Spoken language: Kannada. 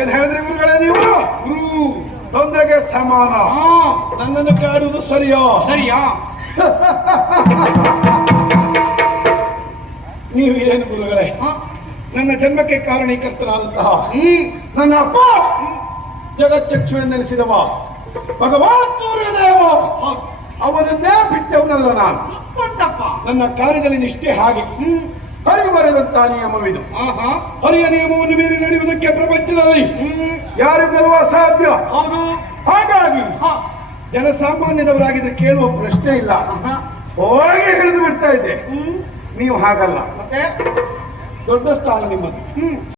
ಏನ್ ಹೇಳಿದ್ರಿ ಗುರುಗಳೇ ನೀವು? ತಂದೆಗೆ ಸಮಾನ ನನ್ನನ್ನು ಕಾಡುವುದು ಸರಿಯೋ? ನೀವು ಏನು ಗುರುಗಳೇ, ನನ್ನ ಜನ್ಮಕ್ಕೆ ಕಾರಣೀಕರ್ತನಾದಂತಹ ನನ್ನ ಅಪ್ಪ ಜಗಚ್ಚಕ್ಷು ಎಂದೆನಿಸಿದವ ಭಗವಾನ್ ಸೂರ್ಯದೇವ ಅವನನ್ನೇ ಬಿಟ್ಟವನಲ್ಲ ನಾನು. ನನ್ನ ಕಾರ್ಯದಲ್ಲಿ ನಿಷ್ಠೆ ಹಾಗೆ. ಹರಿ ಬರೆದಂತಹ ನಿಯಮವಿದು. ಹರಿಯ ನಿಯಮವನ್ನು ಮೀರಿ ನಡೆಯುವುದಕ್ಕೆ ಪ್ರಪಂಚದಲ್ಲಿ ಯಾರಿಂದಲೂ ಅಸಾಧ್ಯ. ಹಾಗಾಗಿ ಜನಸಾಮಾನ್ಯದವರಾಗಿದ್ರೆ ಕೇಳುವ ಪ್ರಶ್ನೆ ಇಲ್ಲ, ಹೋಗಿ ಹಿಡಿದು ಬಿಡ್ತಾ ಇದ್ದೆ. ನೀವು ಹಾಗಲ್ಲ, ದೊಡ್ಡ ಸ್ಥಾನ ನಿಮ್ಮದು.